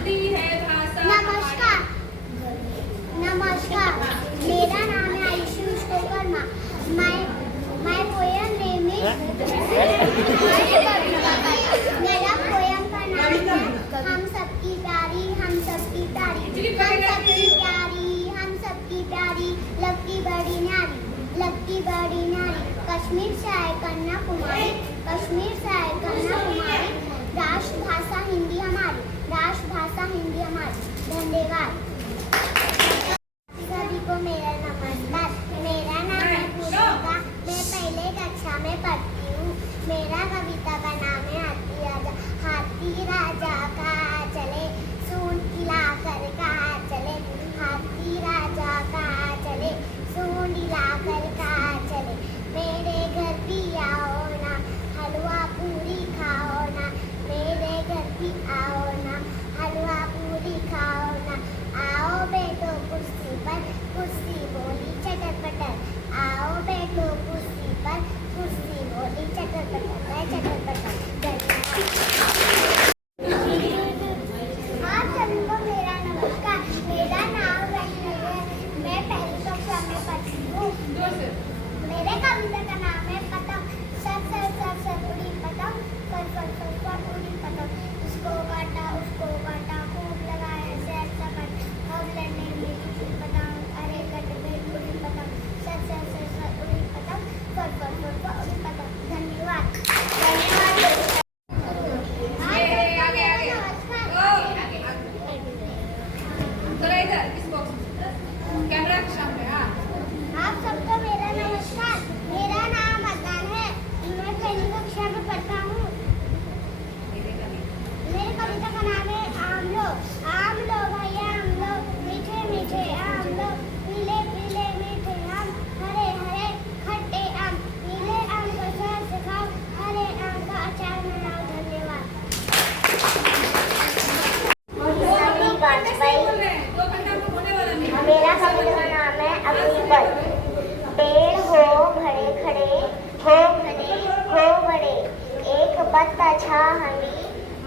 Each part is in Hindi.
बोलती है भाषा। नमस्कार, नमस्कार। मेरा नाम है आयुषी विश्वकर्मा। मैं पोयम नेमी। मेरा पोयम का नाम है हम सबकी प्यारी, हम सबकी प्यारी, हम सबकी प्यारी, हम सबकी प्यारी, लगती बड़ी न्यारी, लगती बड़ी न्यारी। कश्मीर से आए कन्याकुमारी, कश्मीर से आए कन्याकुमारी। राष्ट्रभाषा हिंदी हमारी, राष्ट्रभाषा हिंदी हमारी। धन्यवाद। सभी को मेरा नमस्कार। मेरा नाम है पूजिका। मैं पहले कक्षा में पढ़ती हूँ। मेरा कविता का नाम है हाथी राजा। हाथी राजा कहाँ चले, सूंड हिलाकर कहाँ चले। हाथी राजा कहाँ चले, सूंड हिलाकर कहाँ चले। मेरे घर भी आओ ना, हलवा पूरी खाओ ना। मेरे घर भी आओ ना, हलवा पूरी खाओ ना। आओ बैठो कुर्सी पर, कुर्सी बोली चटर पटर। आओ बैठो कुर्सी पर, कुर्सी बोली चटर पटर, चटर पटर। आप सभी को मेरा नमस्कार। मेरा नाम रश्मि है। मैं पहली कक्षा में पढ़ती हूँ। मेरे कविता का नाम है पतंग। सर सर सर सर उड़ी पतंग, फर फर फर फर उड़ी पतंग। उसको काटा खूब लगाया सैर सपट। अब लड़ने में छुटी पतंग, अरे कट गई उड़ी पतंग। सर सर सर सर उड़ी पतंग, फर फर फर फर उड़ी पतंग। धन्यवाद। आप सबको मेरा नमस्कार। मेरा नाम अदनान है। मैं पहली कक्षा में पढ़ता हूँ। मेरी कविता का नाम है आम लो। आम लो भैया आम लो, मीठे मीठे आम लो। पीले पीले मीठे आम, हरे हरे खट्टे आम। पीले आम को स्वाद से खाओ, हरे आम का अचार बनाओ। धन्यवाद। मेरा कविता का नाम है अगली पल। पेड़ हो भरे खड़े, हो घने हो बड़े। एक पत्ता छा हमी,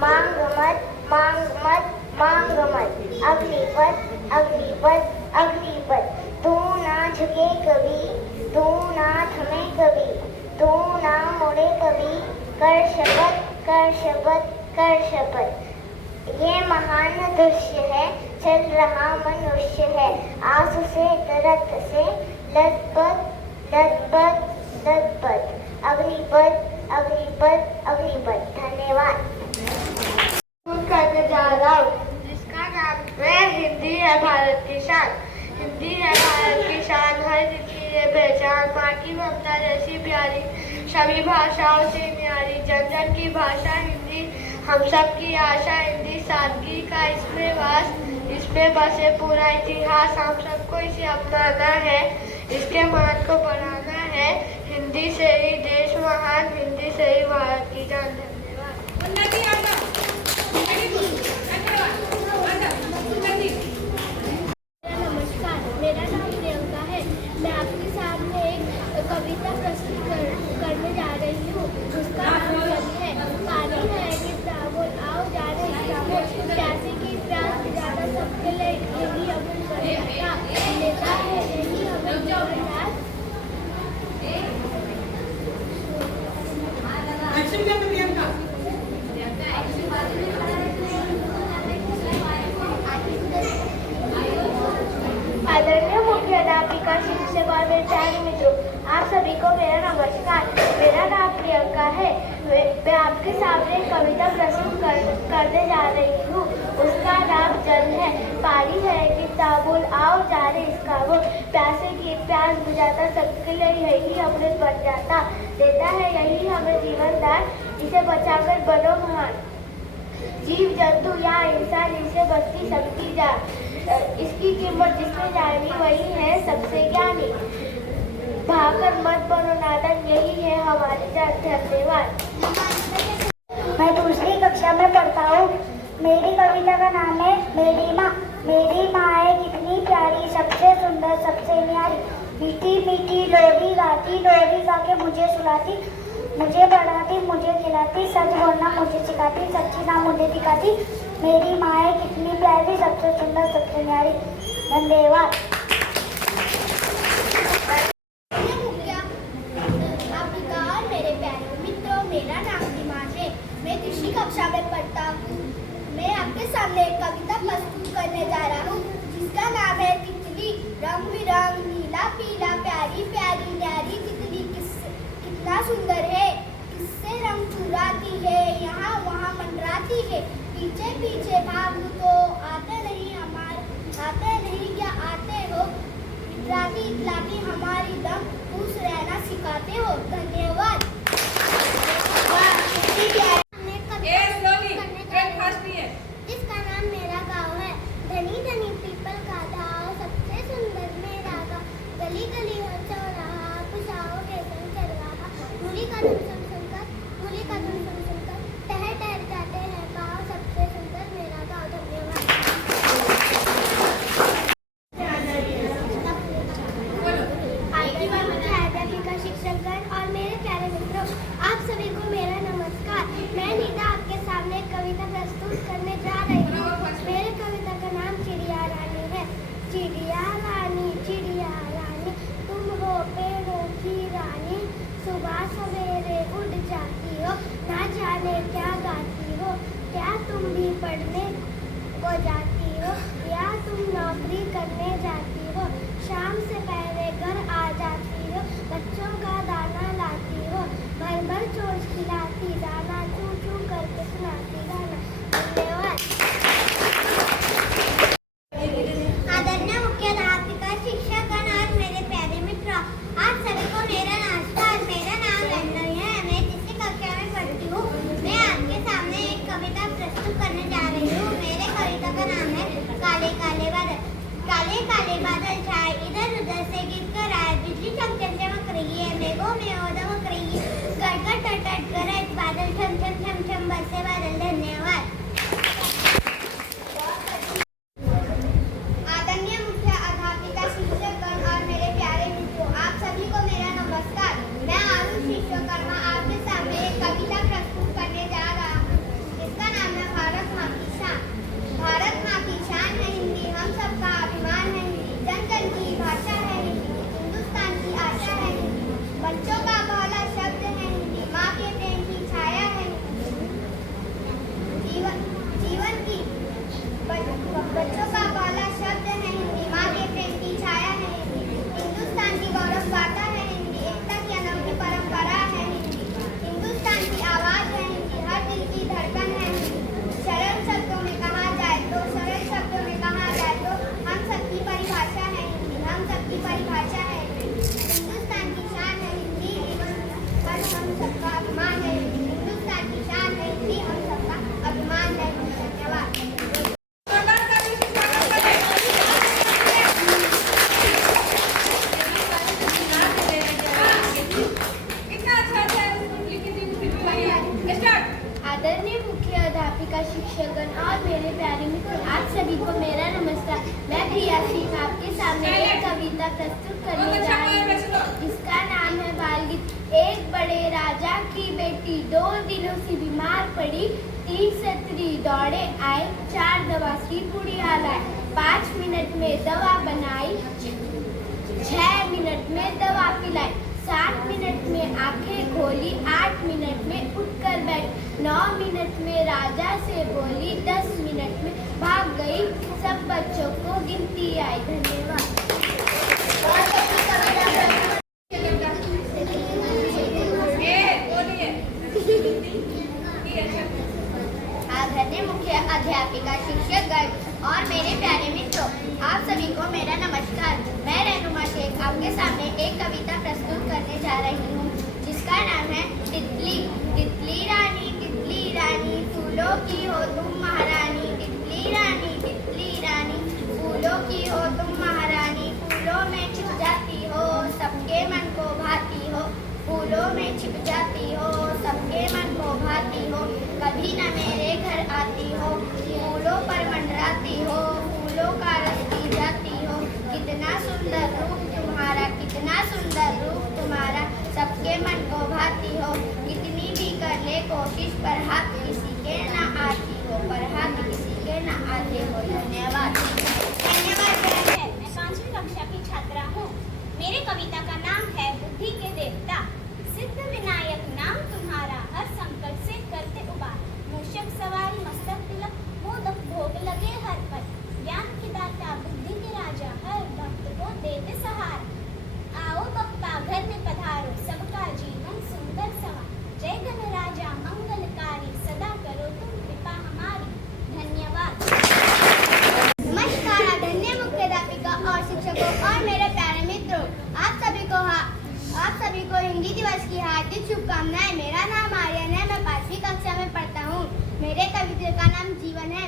मांग मत मांग मत मांग मत। अगली पद अगली पद अगली पद। तू ना झुके कभी, तू ना थमे कभी, तू ना मुड़े कभी। कर शपथ कर शपथ कर शपथ। ये महान दृश्य है, चल रहा मनुष्य है। आंसू से तरत से लथपथ लथपथ लथपथ। अगली पद अगली पद अगली पद। धन्यवाद। करने जा रहा हूँ जिसका नाम है हिंदी है भारत की शान। हिंदी है भारत की शान, हर दिल की ये पहचान। माँ की ममता जैसी प्यारी, सभी भाषाओं से न्यारी। जन जन की भाषा हिंदी, हम सब की आशा हिंदी। सादगी का इसमें वास, इसमें बसे पूरा इतिहास। हम सबको इसे अपनाना है, इसके मान को बढ़ाना है। हिंदी से ही देश महान, हिंदी से ही भारत की जान। धन्यवाद। नमस्कार, मेरा नाम प्रियंका है। मैं आपके सामने एक कविता प्रस्तुत करने जा रही हूँ। उसका नाम जल है। पानी है कि दामोल आओ जा रहे दामोल। प्यासे की प्यास बुझाता सबके लिए यही अमल करता लेता है, यही अमल करता। आदरणीय मुख्याध्यापिका, शिक्षक और विद्यार्थी मित्रों, आप सभी को मेरा नमस्कार। मेरा नाम प्रियंका है। मैं आपके सामने एक कविता प्रस्तुत करने जा रही हूँ। उसका नाम जल है। पानी है कि दामोल आओ जा रे इसका वो। प्यासे की प्यास बुझाता सबके लिए यही अमृत बन जाता। देता है यही हमें जीवन दान, इसे बचाकर बनो महान। जीव जंतु या इंसान इसे बचती सबकी जान। इसकी कीमत जिसने जानी वही है सबसे ज्ञानी। भाकर मत बनो नादान, यही है हमारी जान। धन्यवाद। मैं दूसरी कक्षा में पढ़ता हूँ। मेरी कविता का नाम है मेरी माँ। मेरी माँ है कितनी प्यारी, सबसे सुंदर सबसे न्यारी। मीठी मीठी लोरी गाती, लोरी गा के मुझे सुलाती। मुझे पढ़ाती, मुझे खिलाती, सच बोलना मुझे सिखाती, सच्ची ना मुझे दिखाती। मेरी माँ है कितनी प्यारी, सबसे सुंदर, सबसे न्यारी। धन्यवाद। नमस्कार मेरे प्यारे मित्रों, मेरा नाम दिमाग है। मैं तीसरी कक्षा में पढ़ता हूँ। मैं आपके सामने एक कविता प्रस्तुत करने जा रहा हूँ जिसका नाम है तितली। रंग बिरंग नीला पीला प्यारी प्यारी न्यारी तितली कितना सुंदर है, किससे रंग चुराती है, यहाँ वहाँ मंडराती है। पीछे पीछे भागू तो आते नहीं क्या आते हो, इतराती इतलाती हमारी दम खुश रहना सिखाते हो। धन्यवाद। जिसका नाम मेरा गाँव है। धनी धनी पीपल का दाव, सबसे सुंदर मेरा गाँव। गली गली हो चौराहा, खुशाओं के संग चरवाहा। मूली का धुन सुन सुनकर, मूली का धुन सुन सुनकर ठहर ठहर जाते हैं पाँव, सबसे सुंदर मेरा गाँव। धन्यवाद। अध्यापिका, शिक्षकगण और मेरे प्यारे मित्रों, आप सभी को मेरा नमस्कार। मैं नीता आपके सामने एक कविता प्रस्तुत करने जा रही हूँ। मेरे कविता का नाम चिड़िया रानी है। चिड़िया रानी तुम हो पेड़ों की रानी, सुबह सवेरे उड़ जाती हो, ना जाने क्या गाती हो। क्या तुम भी पढ़ने को जाती हो या तुम नौकरी करने जाती हो? शाम से पहले घर आ जाती हो, बच्चों का दाना लाती हो, भर भर चोच खिलाती दाना, चू चू करके सुनाती गाना। धन्यवाद। आदरणीय मुख्याध्यापिका, शिक्षकगण और मेरे प्यारे मित्रों, आप सभी को मेरा नमस्कार। मेरा नाम रंजनी है। मैं तीसरी कक्षा में पढ़ती हूँ। मैं आपके सामने एक कविता प्रस्तुत करने जा रही हूँ। मेरे कविता का नाम है काले काले बादल। काले काले बादल छाए, इधर उधर से गिर कर आए, बिजली चमचम चमक रही है, मेघों में वो दमक रही है, कड़कड़ टट करे बादल, छम छम छम छम बरसे बादल। धन्यवाद। आदरणीय मुख्य अध्यापिका, शिक्षकगण और मेरे प्यारे मित्रों, आप सभी को मेरा नमस्कार। मैं आरुष विश्वकर्मा आपके सामने एक कविता प्रस्तुत करने जा रहा हूँ जिसका नाम है भारत माँ की शान। भारत माँ की शान है हिंदी, हम सबका अभिमान है हिंदी, जन जन की भाषा है हिंदी, हिंदुस्तान की आशा है हिंदी, बच्चों का पहला शब्द है हिंदी, माँ के प्रेम की छाया है हिंदी, जीवन की बच्चों का पहला शब्द है हिंदी, माँ के प्रेम की छाया है हिंदी, हिंदुस्तान की गौरव गाथा है हिंदी, एकता की अनोखी परंपरा है हिंदी, हिंदुस्तान की आवाज है हिंदी, हर दिल की धड़कन है हिंदी। सरल शब्दों में कहा जाए तो हम सबकी परिभाषा है हिंदी, हम सबकी परिभाषा है हिंदी, हिंदुस्तान की शान है हिंदी, हम सबका अभिमान है हिंदी, हिंदुस्तान की शान है हिंदी, हम सबका अभिमान है हिंदी। धन्यवाद। आदरणीय मुख्य अध्यापिका, शिक्षकगण और मेरे प्यारे मित्रों, आप सभी को मेरा नमस्कार। मैं प्रियाशीन आपके सामने एक कविता प्रस्तुत करने जा रही हूँ जिसका नाम है बालगीत। एक बड़े राजा की बेटी 2 दिनों से बीमार पड़ी, 3 सत्री दौड़े आए, 4 दवा की पुड़िया लाए, 5 मिनट में दवा बनाई, 6 मिनट में दवा पिलाई, 7 मिनट में आंखें खोली, 8 मिनट में उठकर बैठ, 9 मिनट में राजा से बोली, 10 मिनट में भाग गई, सब बच्चों को गिनती आई। धन्यवाद। आदरणीय मुख्य अध्यापिका, शिक्षकगण और मेरे प्यारे मित्रों, आप सभी को मेरा नमस्कार। मैं रेनुमा शेख आपके सामने एक कविता प्रस्तुत करने जा रही हूँ जिसका नाम है तितली। तितली रानी फूलों की हो तुम महारानी, तितली रानी फूलों की हो तुम महारानी, फूलों में छिप जाती हो, सबके मन को भाती हो, फूलों में छिप जाती हो, सबके मन को भाती हो, कभी न मेरे घर आती हो, फूलों पर मंडराती हो, फूलों का रस पी जाती हो, कितना सुंदर रूप तुम्हारा, कितना सुंदर रूप तुम्हारा, सबके मन को भाती हो, कितनी भी कर ले कोशिश पर हाथ किसी के ना आती हो, पर हाथ किसी न आते हो। धन्यवाद। मैं 5वीं कक्षा की छात्रा हूँ। मेरे कविता का नाम है बुद्धि के देवता। सिद्ध विनायक नाम तुम्हारा, हर संकट से करते उबार। मूषक सवारी मस्तक तिलक, मोदक भोग लगे हर पल। ज्ञान की दाता बुद्धि के राजा, हर भक्त को देते सहारा। आओ बप्पा घर में पधारो, सबका जीवन सुंदर सवा। जय गणराजा मंगलकारी, सदा करो तुम कृपा हमारी। धन्यवाद। नमस्कार आदरणीय मुख्याध्यापिका और शिक्षकों और मेरे प्यारे मित्रों, आप सभी को हिंदी दिवस की हार्दिक शुभकामनाएं। मेरा नाम आर्यन है, मैं 5वीं कक्षा में पढ़ता हूँ। मेरे कविता का नाम जीवन है।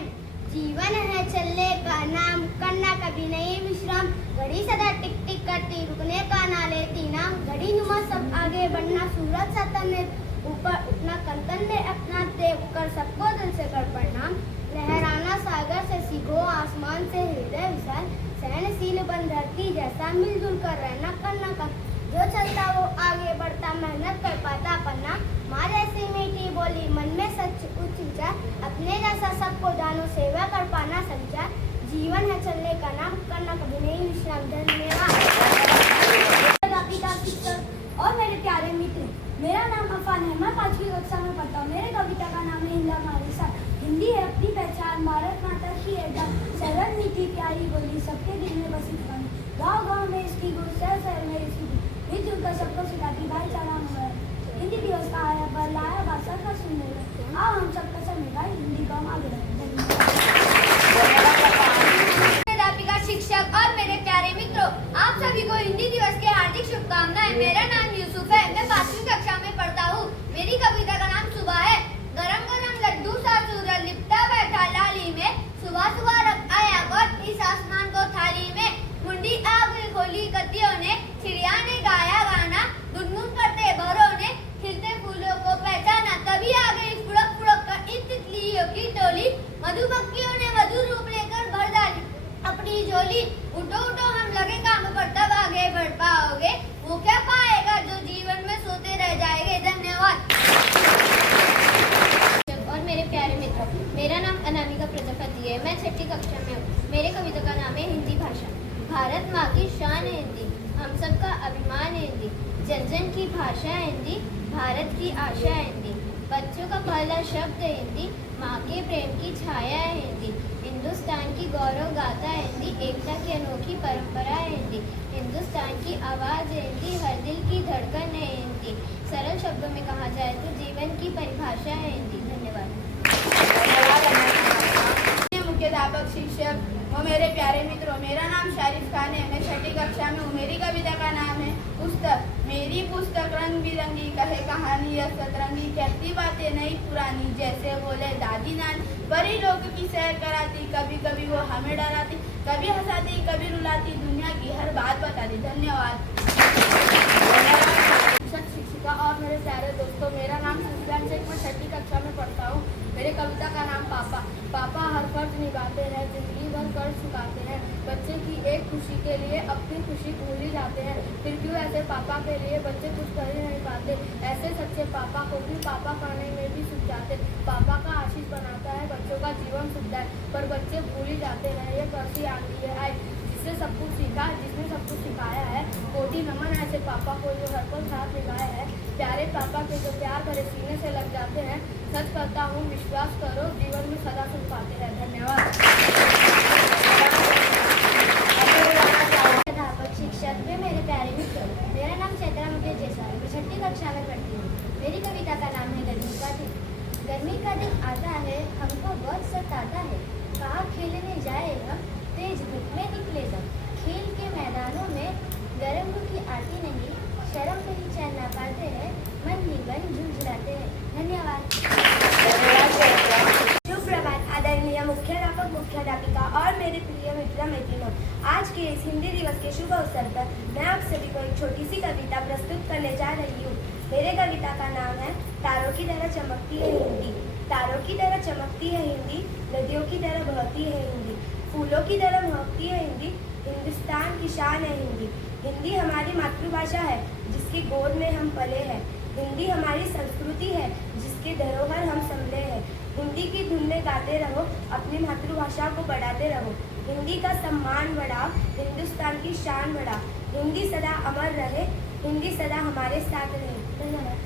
जीवन है चलने का नाम, करना कभी नहीं विश्राम। घड़ी सदा टिक टिक करती, रुकने का ना लेती नाम। घड़ी नुमा सब आगे बढ़ना, सूरज सतन ने ऊपर उठना। कंकन ने अपना देव कर सबको दिल से कर प्रणाम। लहराना सागर से सीखो, आसमान से हृदय विशाल। सहनशील बन धरती जैसा, मिलजुल कर रहना करना का। जो चलता वो आगे बढ़ता, मेहनत कर पाता पन्ना। माँ जैसी मीठी बोली, मन में सच उच्च विचार। अपने जैसा सबको जानो, सेवा कर पाना संचार। जीवन है चलने का नाम, करना कभी नहीं विश्राम। धन्यवाद। और मेरे प्यारे मित्र, मेरा नाम अफान है, मैं 5वीं कक्षा में पढ़ता हूँ। मेरे कविता का नाम है हिंदा हमारे साथ। हिंदी है अपनी पहचान, भारत माता की है जान। सरल मीठी प्यारी बोली, सबके दिल में बसी ठिकानी। गाँव गाँव में इसकी गुण, शहर शहर में इसकी गुण। मिलजुल कर सबको सिखाती भाईचारा हमारा। हिंदी दिवस का आया पर लाया भाषा का सुंदर। आओ हम सबका सब मिलाए, हिंदी को हम आगे बढ़ाएं। अध्यापिका, शिक्षक और मेरे प्यारे मित्रों, आप सभी को हिंदी दिवस की हार्दिक शुभकामनाएं। मेरा नाम यूसुफ है, मैं 5वीं कक्षा में पढ़ता हूँ। मेरी कविता का नाम सुबह है। गरम गरम लड्डू सा सूरज लिपटा बैठा लाली में। सुबह सुबह रख आया गौर इस आसमान को थाली में। मुंडी आग खोली कतियों ने, चिड़िया ने गाया गाना। गुनगुन करते भौरों ने, खिलते फूलों को पहचाना। तभी आ गई फुड़क फुड़क कर इन तितलियों की टोली। मधुमक्खियों ने मधुर रूप लेकर भर डाली अपनी झोली। उठो उठो हम लगे काम पर, तब आगे बढ़ पाओगे। वो क्या पाएगा जो जीवन में सोते रह जाएंगे। धन्यवाद। और मेरे प्यारे मित्रों, मेरा नाम अनामिका प्रजापति है, मैं 6ठी कक्षा में हूँ। मेरे कविता का नाम है हिंदी भाषा। भारत माँ की शान है हिंदी, हम सबका अभिमान है हिंदी। जन जन की भाषा है हिंदी, भारत की आशा है हिंदी। बच्चों का पहला शब्द है हिंदी, माँ के प्रेम की छाया है हिंदी। हिंदुस्तान की गौरव गाथा है हिंदी, एकता की अनोखी परंपरा है हिंदी। हिंदुस्तान की आवाज़ है हिंदी, हर दिल की धड़कन है हिंदी। सरल शब्दों में कहा जाए तो जीवन की परिभाषा है हिंदी। धन्यवाद। मुख्याध्यापक, शिक्षक और मेरे प्यारे मित्रों, मेरा नाम शारिफ खान है, मैं 6ठी कक्षा में हूँ। मेरी कविता का नाम है पुस्तक। मेरी पुस्तक रंग बिरंगी, कहे कहानी या सतरंगी। कहती बातें नई पुरानी, जैसे बोले दादी नानी। परी लोग की सैर कराती, कभी कभी वो हमें डराती। कभी हंसाती कभी रुलाती, दुनिया की हर बात बताती। धन्यवाद। शिक्षिका और मेरे प्यारे दोस्तों, मेरा नाम सुफियान शेख, मैं 6ठी कक्षा में पढ़ता हूँ। मेरे कविता का नाम पापा। पापा हर फर्ज निभाते हैं, जिंदगी भर कर्ज चुकाते हैं। बच्चे की एक खुशी के लिए अपनी खुशी भूल ही जाते हैं। फिर क्यों ऐसे पापा के लिए बच्चे कुछ कर ही नहीं पाते। ऐसे सच्चे पापा को भी पापा करने में भी सुख जाते। पापा का आशीष बनाता है बच्चों का जीवन सुखदायक, पर बच्चे भूल ही जाते हैं ये कैसी आंधी है आई, जिसने सब कुछ सीखा, जिसने सब कुछ सिखाया है। कोटि नमन ऐसे पापा को जो हर पल साथ निभाया है। प्यारे पापा के जो प्यार भरे सीने से लग जाते हैं। सच करता हूँ, विश्वास करो, जीवन में सदा सुख पाते हैं। धन्यवाद। अध्यापक, शिक्षक वे मेरे प्यारे मित्र, मेरा नाम चैत्रा मुकेश जैसा है, मैं 6ठी कक्षा में पढ़ती हूँ। मेरी कविता का नाम है गर्मी का दिन। गर्मी का दिन आता है, हमको बहुत सताता है। कहाँ खेलने जाए हम, तेज धूप में निकले जब। खेल के मैदानों में गर्म की आती नहीं, शर्म में ही चैन ना पाते हैं, मन ही मन झुंझुलाते हैं। धन्यवाद। शुभ प्रभात आदरणीय मुख्याध्यापक, मुख्याध्यापिका और मेरे प्रिय मित्र मित्रों। आज के इस हिंदी दिवस के शुभ अवसर पर मैं आप सभी को एक छोटी सी कविता प्रस्तुत करने जा रही हूँ। मेरे कविता का नाम है तारों की तरह चमकती है हिंदी। तारों की तरह चमकती है हिंदी, नदियों की तरह बहती है हिंदी, फूलों की तरह महकती है हिंदी। हिंदुस्तान की शान है हिंदी। हिंदी हमारी मातृभाषा है, जिसकी गोद में हम पले हैं। हिंदी हमारी संस्कृति है, जिसकी जिसकी धरोहर हम संभले हैं। हिंदी की धुनें गाते रहो, अपनी मातृभाषा को बढ़ाते रहो। हिंदी का सम्मान बढ़ाओ, हिंदुस्तान की शान बढ़ाओ। हिंदी सदा अमर रहे, हिंदी सदा हमारे साथ रहे। धन्यवाद।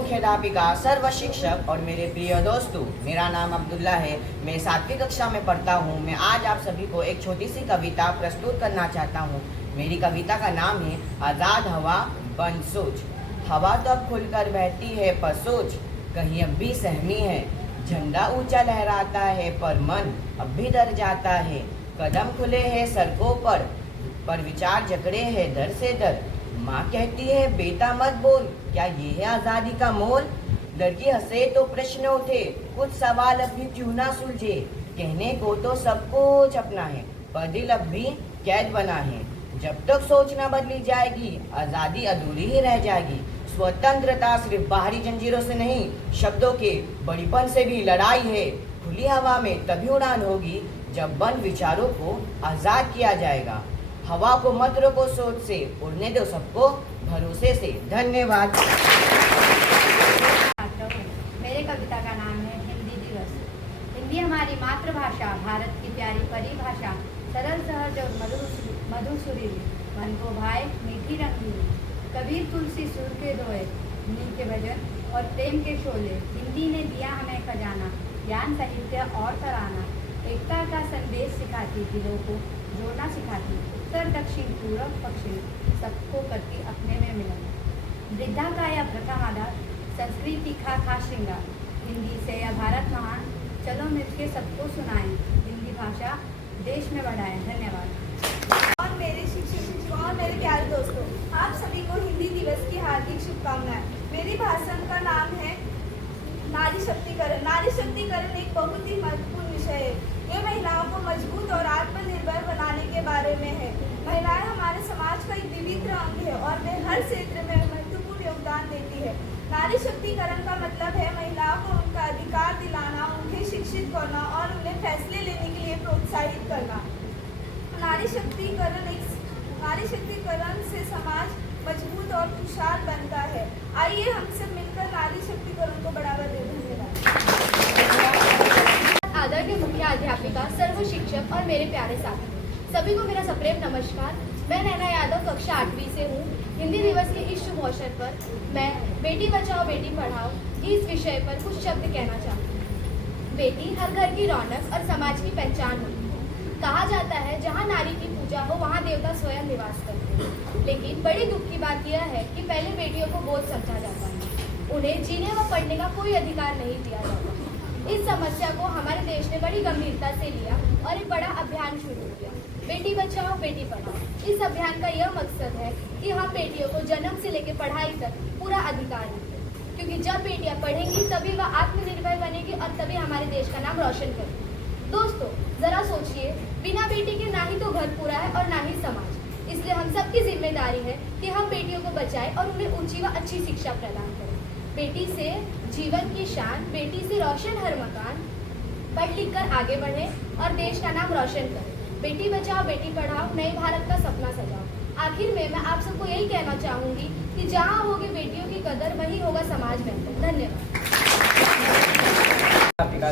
मुख्याध्यापिका, सर्व शिक्षक और मेरे प्रिय दोस्तों, मेरा नाम अब्दुल्ला है। मैं 7वीं कक्षा में पढ़ता हूँ। मैं आज आप सभी को एक छोटी सी कविता प्रस्तुत करना चाहता हूँ। मेरी कविता का नाम है आज़ाद हवा बन सोच। हवा तो अब खुलकर बहती है पर सोच कहीं अब भी सहमी है। झंडा ऊंचा लहराता है पर मन अब भी डर जाता है। कदम खुले हैं सड़कों पर विचार जकड़े हैं दर से दर। माँ कहती है बेटा मत बोल, क्या ये है आज़ादी का मोल। लड़की हंसे तो प्रश्न उठे, कुछ सवाल अब भी क्यों ना सुलझे। कहने को तो सब कुछ अपना है पर दिल अब भी कैद बना है। जब तक सोच न बदली जाएगी आज़ादी अधूरी ही रह जाएगी। स्वतंत्रता सिर्फ बाहरी जंजीरों से नहीं, शब्दों के बड़ीपन से भी लड़ाई है। खुली हवा में तभी उड़ान होगी जब बंद विचारों को आज़ाद किया जाएगा। हवा को मत रोको सोच से, उड़ने दो सबको भरोसे से। धन्यवाद। मेरे कविता का नाम है हिंदी दिवस। हिंदी हमारी मातृभाषा, भारत की प्यारी परिभाषा। सरल सहज और मधुर सुरीली, मन को भाए मीठी रंगीली। कबीर तुलसी सुर के रोए, नीम के भजन और प्रेम के शोले। हिंदी ने दिया हमें खजाना, ज्ञान साहित्य और तराना। एकता का संदेश सिखाती, दिलों को जोड़ना सिखाती। उत्तर दक्षिण पूर्व पश्चिम सबको करती अपने में मिलन। वृद्धा का यह प्रथम आधार, संस्कृति खा श्रृंगार। हिंदी से यह भारत महान, चलो मिलके सबको सुनाएं। हिंदी भाषा देश में बढ़ाएं। धन्यवाद। और मेरे शिक्षक और मेरे प्यारे दोस्तों, आप सभी को हिंदी दिवस की हार्दिक शुभकामनाएं। मेरी भाषण का नाम है नारी शक्तिकरण। नारी शक्तिकरण एक बहुत ही महत्वपूर्ण विषय है। ये महिलाओं को मजबूत और आत्मनिर्भर बनाने के बारे में है। महिलाएं हमारे समाज का एक विविध अंग है और वे हर क्षेत्र में महत्वपूर्ण योगदान देती है। नारी शक्तिकरण का मतलब है महिलाओं को उनका अधिकार दिलाना, उन्हें शिक्षित करना और उन्हें फैसले लेने के लिए प्रोत्साहित करना। नारी शक्तिकरण से समाज मजबूत और खुशहाल बनता है। आइए हम सब मिलकर नारी शक्तिकरण को बढ़ावा दें। धन्यवाद। आदरणीय मुख्य अध्यापिका, सर्व शिक्षक और मेरे प्यारे साथी, सभी को मेरा सप्रेम नमस्कार। मैं नैना यादव कक्षा 8वीं से हूँ। हिंदी दिवस के इस शुभ अवसर पर मैं बेटी बचाओ बेटी पढ़ाओ इस विषय पर कुछ शब्द कहना चाहती हूँ। बेटी हर घर की रौनक और समाज की पहचान होती है। कहा जाता है जहाँ नारी की पूजा हो वहाँ देवता स्वयं निवास करते हैं। लेकिन बड़ी दुख की बात यह है कि पहले बेटियों को बोझ समझा जाता है, उन्हें जीने व पढ़ने का कोई अधिकार नहीं दिया जाता। इस समस्या को हमारे देश ने बड़ी गंभीरता से लिया और एक बड़ा अभियान शुरू किया, बेटी बचाओ बेटी पढ़ाओ। इस अभियान का यह मकसद है कि हम बेटियों को जन्म से लेकर पढ़ाई तक पूरा अधिकार दें, क्योंकि जब बेटियां पढ़ेंगी तभी वह आत्मनिर्भर बनेगी और तभी हमारे देश का नाम रोशन करेगी। दोस्तों, जरा सोचिए, बिना बेटी के ना ही तो घर पूरा है और ना ही समाज। इसलिए हम सबकी जिम्मेदारी है कि हम बेटियों को बचाएं और उन्हें ऊंची व अच्छी शिक्षा प्रदान करें। बेटी से जीवन की शान, बेटी से रोशन हर मकान। पढ़ लिख कर आगे बढ़े और देश का नाम रोशन करें। बेटी बचाओ बेटी पढ़ाओ, नए भारत का सपना सजाओ। आखिर में मैं आप सबको यही कहना चाहूंगी कि जहाँ होगी बेटियों की कदर वहीं होगा समाज बेहतर। धन्यवाद।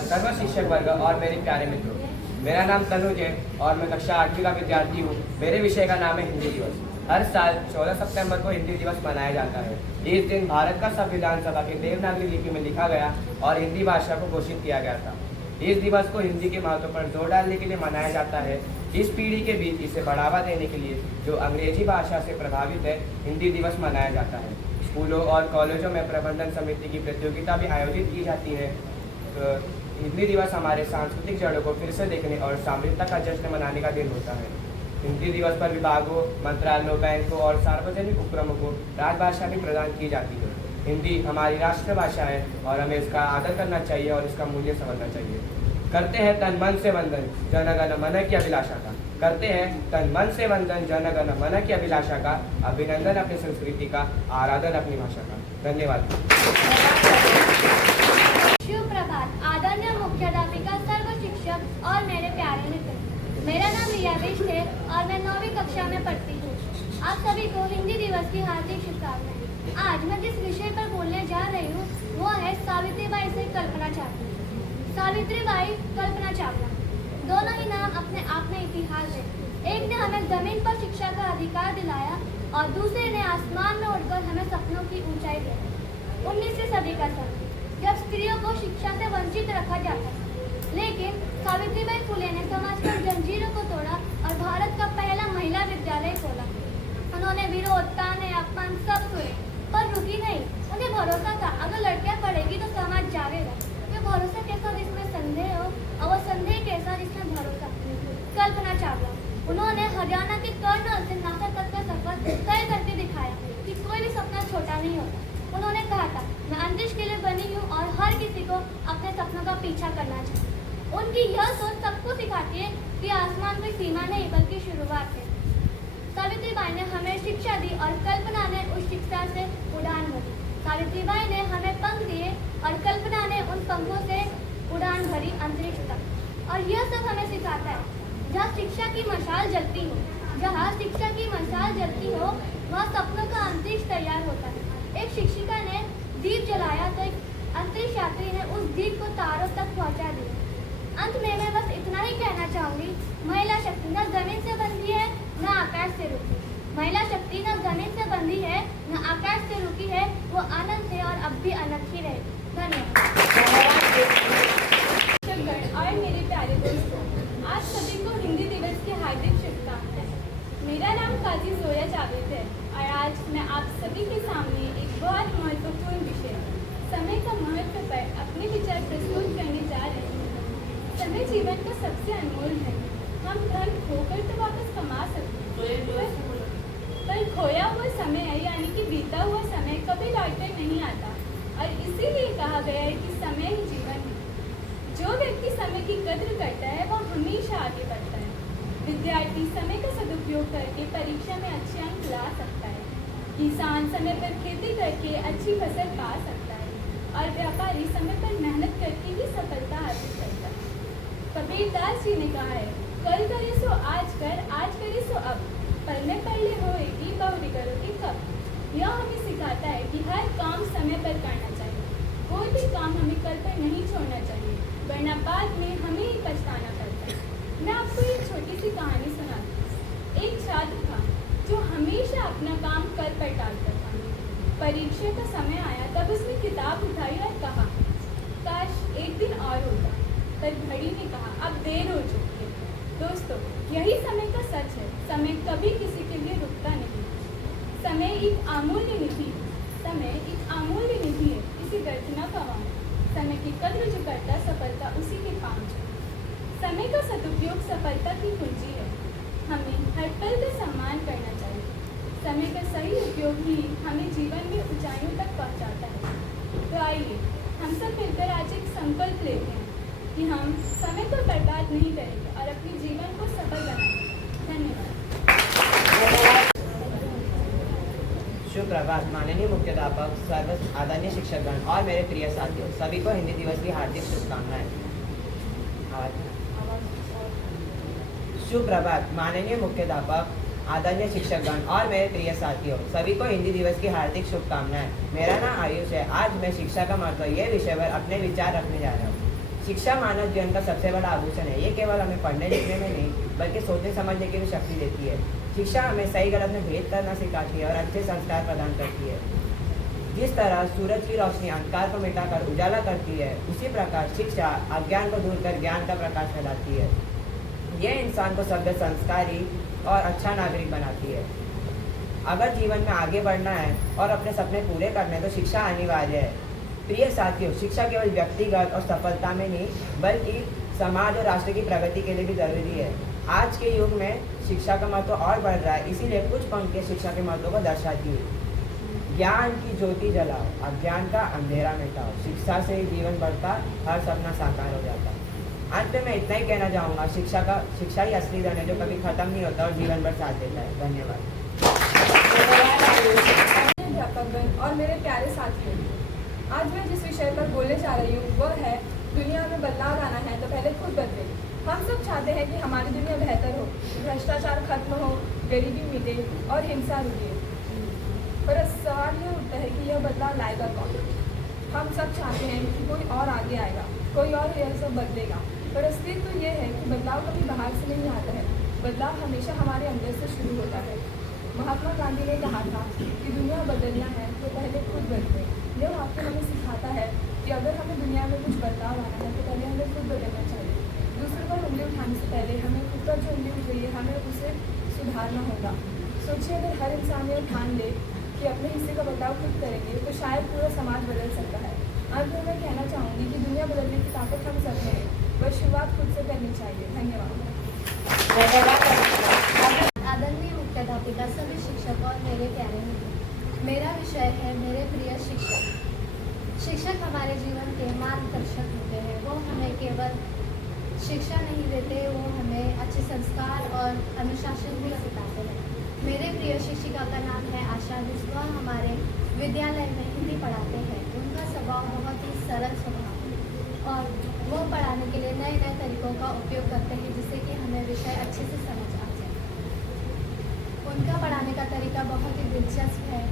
सर्व शिक्षक वर्ग और मेरे प्यारे मित्रों, मेरा नाम तनुज है और मैं कक्षा 8वीं का विद्यार्थी हूँ। मेरे विषय का नाम है हिंदी दिवस। हर साल 14 सितंबर को हिंदी दिवस मनाया जाता है। इस दिन भारत का संविधान सभा के देवनागरी लिपि में लिखा गया और हिंदी भाषा को घोषित किया गया था। इस दिवस को हिंदी के महत्व पर जोर डालने के लिए मनाया जाता है। इस पीढ़ी के बीच इसे बढ़ावा देने के लिए जो अंग्रेजी भाषा से प्रभावित है, हिंदी दिवस मनाया जाता है। स्कूलों और कॉलेजों में प्रबंधन समिति की प्रतियोगिता भी आयोजित की जाती है। हिंदी दिवस हमारे सांस्कृतिक जड़ों को फिर से देखने और सामरिकता का जश्न मनाने का दिन होता है। हिंदी दिवस पर विभागों, मंत्रालयों, बैंकों और सार्वजनिक उपक्रमों को राजभाषा भी प्रदान की जाती है। हिंदी हमारी राष्ट्रभाषा है और हमें इसका आदर करना चाहिए और इसका मूल्य समझना चाहिए। करते हैं तन मन से वंदन जन गण मन की अभिलाषा का। करते हैं तन मन से वंदन जन गण मन की अभिलाषा का। अभिनंदन अपनी संस्कृति का, आराधन अपनी भाषा का। धन्यवाद। शुभ प्रभात आदरणीय मुख्याध्यापिका, सर्व शिक्षक और मेरे प्यारे मित्र। मेरा नाम रिया बिष्ट है और मैं 9वीं कक्षा में पढ़ती हूँ। आप सभी को हिंदी दिवस की हार्दिक शुभकामनाएं। आज मैं जिस विषय पर बोलने जा जा रही हूँ वो है सावित्रीबाई से कल्पना चावला। सावित्रीबाई, कल्पना चावला, दोनों ही नाम अपने आप में इतिहास है। एक ने हमें जमीन पर शिक्षा का अधिकार दिलाया और दूसरे ने आसमान में उड़कर हमें सपनों की ऊंचाई दी। 19वीं सदी का समय, जब स्त्रियों को शिक्षा से वंचित रखा जाता था, लेकिन सावित्रीबाई फुले ने समाज पर जंजीरों को तोड़ा और भारत का पहला महिला विद्यालय खोला। उन्होंने विरोध, ताने, अपमान सब सुने, पर रुकी नहीं। उन्हें भरोसा था अगर लड़कियां पढ़ेगी तो समाज जागेगा। वे भरोसा कैसा जिसमें संदेह हो और वो संदेह कैसा जिसमें भरोसा। कल्पना चावला, उन्होंने हरियाणा के कर्नल से नासा तक का सफर तय करके दिखाया कि कोई भी सपना छोटा नहीं होता। उन्होंने कहा था, मैं अंतरिक्ष के लिए बनी हूँ और हर किसी को अपने सपनों का पीछा करना चाहिए। उनकी यह सोच सबको सिखाती है कि आसमान कोई सीमा नहीं बल्कि शुरुआत है। सावित्रीबाई ने हमें शिक्षा दी और कल्पना ने उस शिक्षा से उड़ान भरी। सावित्रीबाई ने हमें पंख दिए और कल्पना ने उन पंखों से उड़ान भरी अंतरिक्ष तक। और यह सब हमें सिखाता है, जहाँ शिक्षा की मशाल जलती हो, वहाँ सपनों का अंतरिक्ष तैयार होता है। एक शिक्षिका ने दीप जलाया तो एक अंतरिक्ष यात्री ने उस दीप को तारों तक पहुँचा दिया। अंत में मैं बस इतना ही कहना चाहूँगी, महिला शक्ति न जमीन से बंधी है न आकाश से रुकी। महिला शक्ति न जमीन से बंधी है न आकाश से रुकी है, वो अनंत है और अब भी अनंत ही रहे। धन्यवाद। और मेरे प्यारे दोस्तों, आज सभी को हिंदी दिवस की हार्दिक शुभकामनाएं। मेरा नाम काजी जोया जावेद है और आज मैं आप सभी के सामने एक बहुत महत्वपूर्ण विषय, समय का महत्व पर अपने विचार प्रस्तुत करने जा रही हूँ। समय जीवन का सबसे अनमोल है। हम धन खोकर तो वापस कमा सकते हैं, पर खोया हुआ समय यानी कि बीता हुआ समय कभी लौट कर नहीं आता। और इसीलिए कहा गया है कि समय ही जीवन है। जो व्यक्ति समय की कद्र करता है वह हमेशा आगे बढ़ता है। विद्यार्थी समय का सदुपयोग करके परीक्षा में अच्छे अंक ला सकता है। किसान समय पर खेती करके अच्छी फसल पा सकता है और व्यापारी समय पर मेहनत करके ही सफलता हासिल करता है। कबीरदास जी ने कहा है, कल करे सो आज कर, आज करे सो अब, पल में पहले होएगी बहुरी करोगी कब। यह हमें सिखाता है कि हर काम समय पर करना चाहिए। कोई भी काम हमें कल पर नहीं छोड़ना चाहिए, वरना बाद में हमें ही पछताना पड़ता है। मैं आपको एक छोटी सी कहानी सुनाती हूँ। एक छात्र था जो हमेशा अपना काम कल पर टालता था। परीक्षा का समय आया तब उसने किताब उठाई और कहा, काश एक दिन और होता, पर घड़ी ने कहा, अब देर हो चुकी है। दोस्तों, यही समय का सच है। समय कभी किसी के लिए रुकता नहीं। समय एक अमूल्य निधि है, इसे व्यर्थ न गवाओ। समय की कद्र जो करता सफलता उसी के पाँव है। समय का सदुपयोग सफलता की कुंजी है। हमें हर पल का सम्मान करना चाहिए। समय का सही उपयोग ही हमें जीवन में ऊंचाइयों तक पहुंचाता है। तो आइए हम सब मिलकर आज एक संकल्प लेते हैं कि हम समय को बर्बाद नहीं करेंगे और अपने जीवन को सफल बनाएंगे। धन्यवाद। शुभ प्रभात माननीय मुख्याध्यापक, सर्व आदरणीय शिक्षकगण और मेरे प्रिय साथियों, सभी को हिंदी दिवस की हार्दिक शुभकामनाएं। शुभ प्रभात माननीय मुख्याध्यापक, आदरणीय शिक्षकगण और मेरे प्रिय साथियों, सभी को हिंदी दिवस की हार्दिक शुभकामनाएं। मेरा नाम आयुष है। आज मैं शिक्षा का महत्व ये विषय पर अपने विचार रखने जा रहा हूँ। शिक्षा मानव जीवन का सबसे बड़ा आभूषण है। ये केवल हमें पढ़ने लिखने में नहीं बल्कि सोचने समझने की भी शक्ति देती है। शिक्षा हमें सही गलत में भेद करना सिखाती है और अच्छे संस्कार प्रदान करती है। जिस तरह सूरज की रोशनी अंधकार को मिटाकर उजाला करती है, उसी प्रकार शिक्षा अज्ञान को दूर कर ज्ञान का प्रकाश फैलाती है। यह इंसान को सभ्य, संस्कारी और अच्छा नागरिक बनाती है। अगर जीवन में आगे बढ़ना है और अपने सपने पूरे करने हैं तो शिक्षा अनिवार्य है। प्रिय साथियों, शिक्षा केवल व्यक्तिगत और सफलता में नहीं बल्कि समाज और राष्ट्र की प्रगति के लिए भी जरूरी है। आज के युग में शिक्षा का महत्व और बढ़ रहा है, इसीलिए कुछ पंक्तियाँ शिक्षा के महत्व को दर्शाती है। ज्ञान की ज्योति जलाओ, अज्ञान का अंधेरा मिटाओ। शिक्षा से ही जीवन बढ़ता, हर सपना साकार हो जाता। अंत में मैं इतना ही कहना चाहूँगा, शिक्षा ही असली धन है जो कभी खत्म नहीं होता और जीवन भर साथ देता है। धन्यवाद। अध्यापकगण और मेरे प्यारे साथियों, आज मैं जिस विषय पर बोलने जा रही हूँ वह है, दुनिया में बदलाव लाना है तो पहले खुद बदले। हम सब चाहते हैं कि हमारी दुनिया बेहतर हो, भ्रष्टाचार खत्म हो, गरीबी मिटे और हिंसा रुके। पर सवाल ये उठता है कि यह बदलाव लाएगा कौन? हम सब चाहते हैं कि कोई और आगे आएगा, कोई और यह सब बदलेगा, पर असलियत तो ये है कि बदलाव कभी बाहर से नहीं आता है, बदलाव हमेशा हमारे अंदर से शुरू होता है। महात्मा गांधी ने कहा था कि दुनिया बदलना है तो पहले खुद बदले। यह वाक्य हमें सिखाता है कि अगर हमें दुनिया में कुछ बदलाव लाना है तो पहले हमें खुद बदलना चाहिए। दूसरे पर उंगली उठाने से पहले हमें खुद पर जो उंगली उठ गई है हमें उसे सुधारना होगा। सोचिए, अगर हर इंसान ये ठान ले कि अपने हिस्से का बदलाव खुद करेंगे तो शायद पूरा समाज बदल सकता है। अंत में मैं कहना चाहूँगी कि दुनिया बदलने की ताकत हम सब में है, बस शुरुआत खुद से करनी चाहिए। धन्यवाद। आदरणीय मुख्याध्यापिका, सभी शिक्षक और मेरे प्यारे मित्र, मेरा विषय है मेरे प्रिय शिक्षक। शिक्षक हमारे जीवन के मार्गदर्शक होते हैं। वो हमें केवल शिक्षा नहीं देते, वो हमें अच्छे संस्कार और अनुशासन भी सिखाते हैं। मेरे प्रिय शिक्षिका का नाम है आशा, जिसको हमारे विद्यालय में हिंदी पढ़ाते हैं। उनका स्वभाव बहुत ही सरल स्वभाव है और वो पढ़ाने के लिए नए नए तरीकों का उपयोग करते हैं जिससे कि हमें विषय अच्छे से समझ आ जाए। उनका पढ़ाने का तरीका बहुत ही दिलचस्प है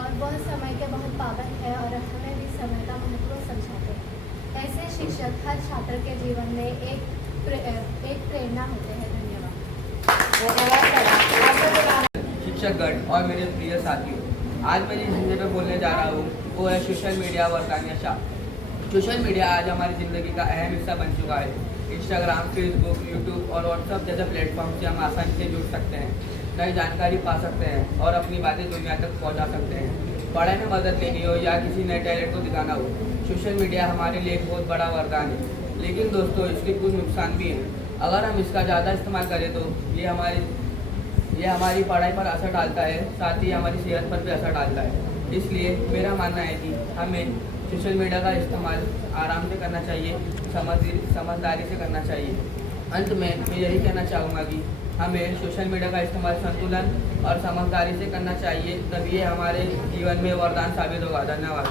और वह समय के बहुत पाबंद है और हमें भी समय का महत्व समझाते हैं। ऐसे शिक्षक हर छात्र के जीवन में एक प्रेरणा होते हैं। शिक्षकगण और मेरे प्रिय साथियों, आज मैं जिस विषय पर बोलने जा रहा हूँ वो है सोशल मीडिया वर्तमानशा। सोशल मीडिया आज हमारी ज़िंदगी का अहम हिस्सा बन चुका है। इंस्टाग्राम, फेसबुक, यूट्यूब और व्हाट्सएप जैसे प्लेटफॉर्म से हम आसानी से जुड़ सकते हैं, नई जानकारी पा सकते हैं और अपनी बातें दुनिया तक पहुँचा सकते हैं। पढ़ाई में मदद लेनी हो या किसी नए टैलेंट को दिखाना हो, सोशल मीडिया हमारे लिए एक बहुत बड़ा वरदान है। लेकिन दोस्तों, इसके कुछ नुकसान भी हैं। अगर हम इसका ज़्यादा इस्तेमाल करें तो ये हमारी पढ़ाई पर असर डालता है, साथ ही हमारी सेहत पर भी असर डालता है। इसलिए मेरा मानना है कि हमें सोशल मीडिया का इस्तेमाल आराम से करना चाहिए, समझदारी से करना चाहिए। अंत में मैं यही कहना चाहूँगा कि हमें सोशल मीडिया का इस्तेमाल संतुलन और समझदारी से करना चाहिए, तभी ये हमारे जीवन में वरदान साबित होगा। धन्यवाद।